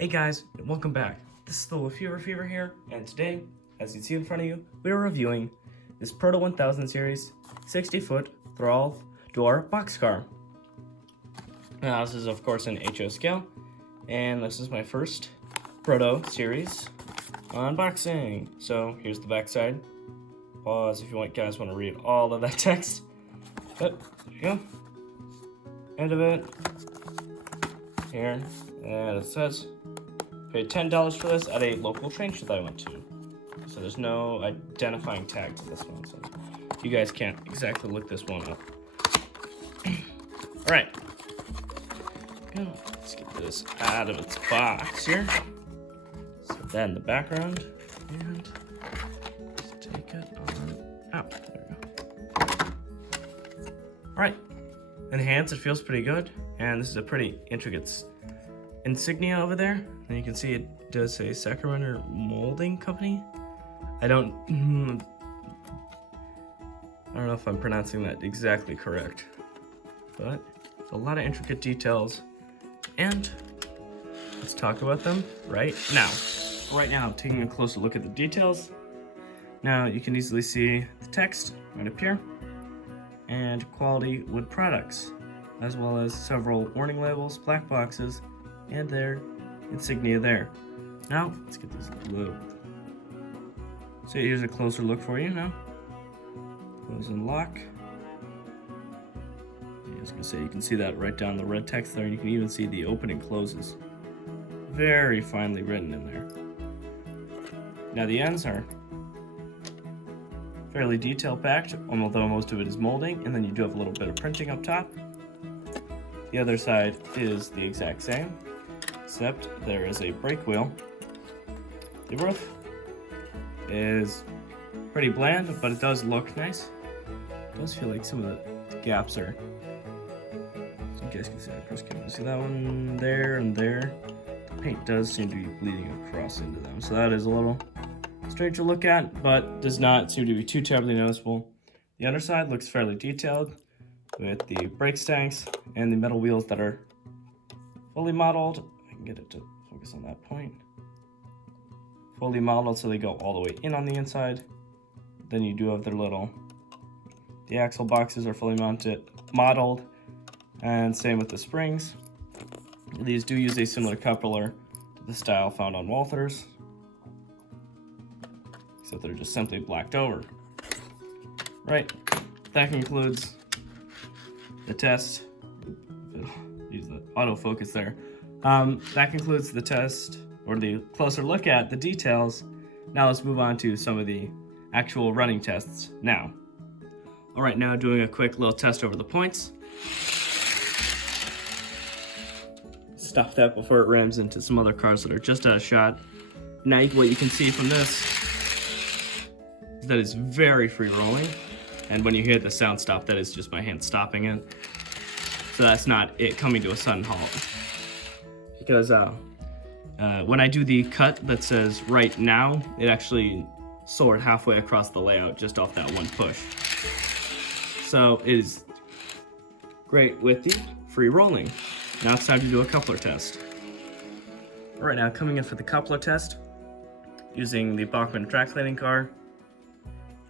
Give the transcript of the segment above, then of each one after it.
Hey guys, and welcome back. This is the Fever here, and today, as you see in front of you, we are reviewing this Proto 1000 series 60-foot Thrall Door Box Car. Now, this is of course an HO scale, and this is my first Proto series unboxing. So here's the back side. Pause if you guys want to read all of that text. But there you go. End of it. Here, and it says paid $10 for this at a local train show that I went to. So there's no identifying tag to this one, so you guys can't exactly look this one up. Alright. Let's get this out of its box here. Set that in the background. And let's take it on out. There we go. Alright. In the hands, it feels pretty good. And this is a pretty intricate insignia over there. And you can see it does say Sacramento Molding Company. I don't know if I'm pronouncing that exactly correct, but a lot of intricate details, and let's talk about them right now. Right now, I'm taking a closer look at the details. Now you can easily see the text right up here, and quality wood products, as well as several warning labels, black boxes, and their insignia there. Now, let's get this low. So here's a closer look for you now. Close and lock. I was gonna say, you can see that right down the red text there, and you can even see the open and closes. Very finely written in there. Now the ends are fairly detail packed, although most of it is molding, and then you do have a little bit of printing up top. The other side is the exact same, except there is a brake wheel. The roof is pretty bland, but it does look nice. It does feel like some of the gaps are, so you guys can see that across camera. See that one there and there? The paint does seem to be bleeding across into them, so that is a little strange to look at, but does not seem to be too terribly noticeable. The underside looks fairly detailed, with the brake stanks and the metal wheels that are fully modeled. I can get it to focus on that point. Fully modeled, so they go all the way in on the inside. Then you do have the axle boxes are fully modeled, and same with the springs. These do use a similar coupler to the style found on Walthers, except they're just simply blacked over. Right, that concludes the test. Use the autofocus there. That concludes the test, or the closer look at the details. Now let's move on to some of the actual running tests now. All right, now doing a quick little test over the points. Stop that before it rams into some other cars that are just out of shot. Now what you can see from this is that it's very free rolling. And when you hear the sound stop, that is just my hand stopping it. So that's not it coming to a sudden halt. Because when I do the cut that says right now, it actually soared halfway across the layout just off that one push. So it is great with the free rolling. Now it's time to do a coupler test. All right, now coming in for the coupler test, using the Bachmann track cleaning car,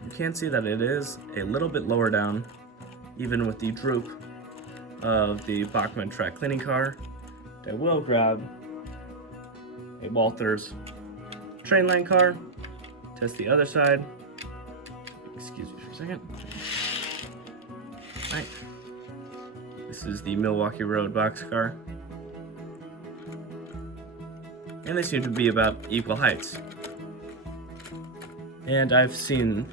you can see that it is a little bit lower down, even with the droop of the Bachmann track cleaning car. I will grab a Walthers train line car, test the other side. Excuse me for a second. All right. This is the Milwaukee Road box car. And they seem to be about equal heights. And I feel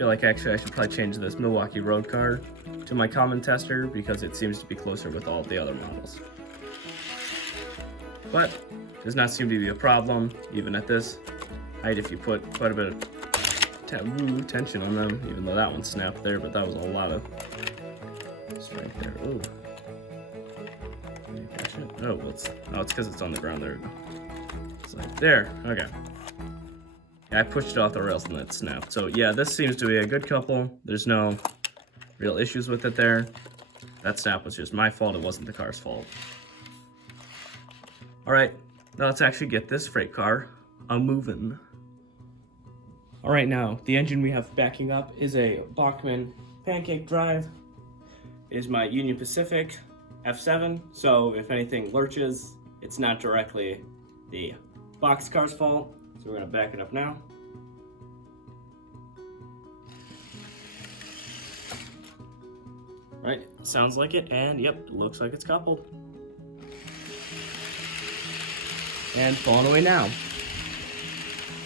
like actually I should probably change this Milwaukee Road car to my common tester because it seems to be closer with all the other models. But does not seem to be a problem even at this height if you put quite a bit of tension on them, even though that one snapped there, but that was a lot of strength there. Ooh. Can you catch it? Oh, well, it's because it's on the ground. There we go. It's like there. Okay. Yeah, I pushed it off the rails and it snapped. So yeah, this seems to be a good couple. There's no real issues with it there. That snap was just my fault. It wasn't the car's fault. All right, Now let's actually get this freight car a-moving. All right, now the engine we have backing up is a Bachmann pancake drive. It is my Union Pacific F7, so if anything lurches, it's not directly the boxcar's fault. So we're gonna back it up now. Right, sounds like it, and yep, looks like it's coupled. And pulling away now.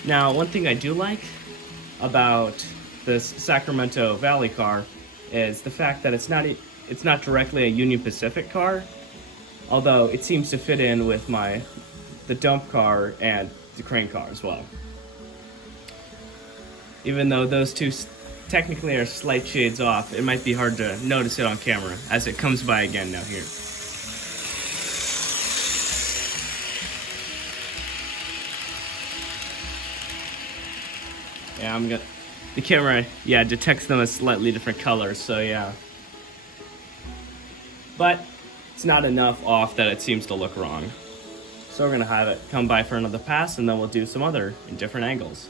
Now, one thing I do like about this Sacramento Valley car is the fact that it's not directly a Union Pacific car, although it seems to fit in with the dump car and the crane car as well. Even though those two technically are slight shades off, it might be hard to notice it on camera as it comes by again now here. Yeah, the camera, detects them as slightly different colors, so yeah. But it's not enough off that it seems to look wrong. So we're gonna have it come by for another pass, and then we'll do some other in different angles.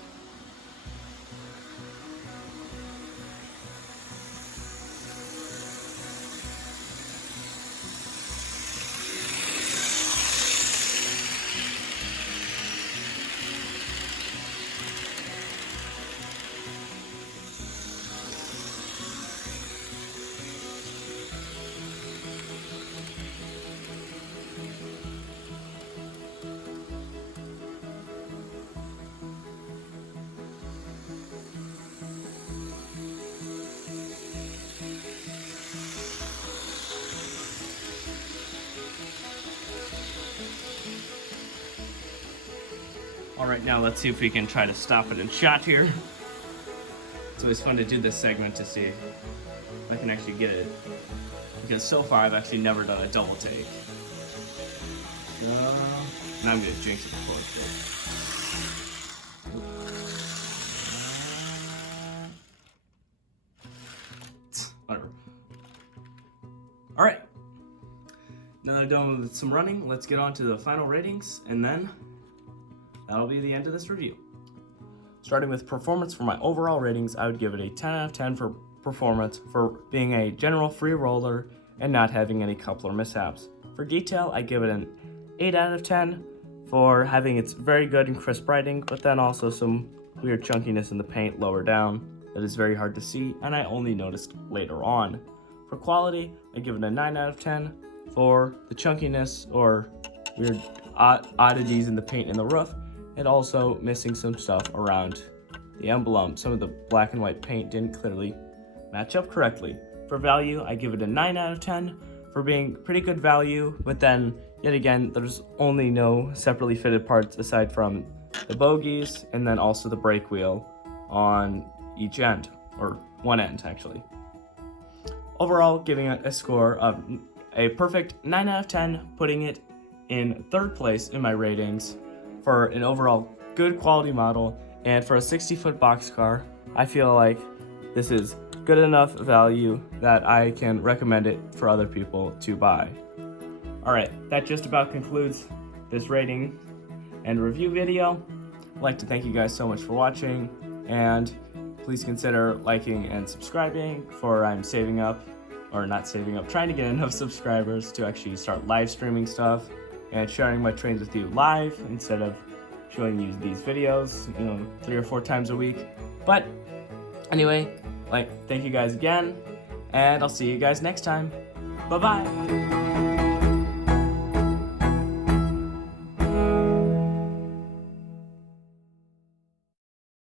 Alright, now let's see if we can try to stop it in shot here. It's always fun to do this segment to see if I can actually get it. Because so far I've actually never done a double take. Now I'm gonna jinx it before it's whatever. Alright. Now that I'm done with some running, let's get on to the final ratings, and then that'll be the end of this review. Starting with performance, for my overall ratings, I would give it a 10 out of 10 for performance for being a general free roller and not having any coupler mishaps. For detail, I give it an 8 out of 10 for having its very good and crisp writing, but then also some weird chunkiness in the paint lower down that is very hard to see, and I only noticed later on. For quality, I give it a 9 out of 10 for the chunkiness or weird oddities in the paint and the roof, and also missing some stuff around the emblem. Some of the black and white paint didn't clearly match up correctly. For value, I give it a 9 out of 10 for being pretty good value, but then yet again, there's only no separately fitted parts aside from the bogies and then also the brake wheel on each end, or one end actually. Overall, giving it a score of a perfect 9 out of 10, putting it in third place in my ratings for an overall good quality model, and for a 60-foot boxcar, I feel like this is good enough value that I can recommend it for other people to buy. Alright, that just about concludes this rating and review video. I'd like to thank you guys so much for watching, and please consider liking and subscribing, for I'm trying to get enough subscribers to actually start live streaming stuff and sharing my trains with you live instead of showing you these videos, 3 or 4 times a week. But anyway, thank you guys again, and I'll see you guys next time. Bye-bye.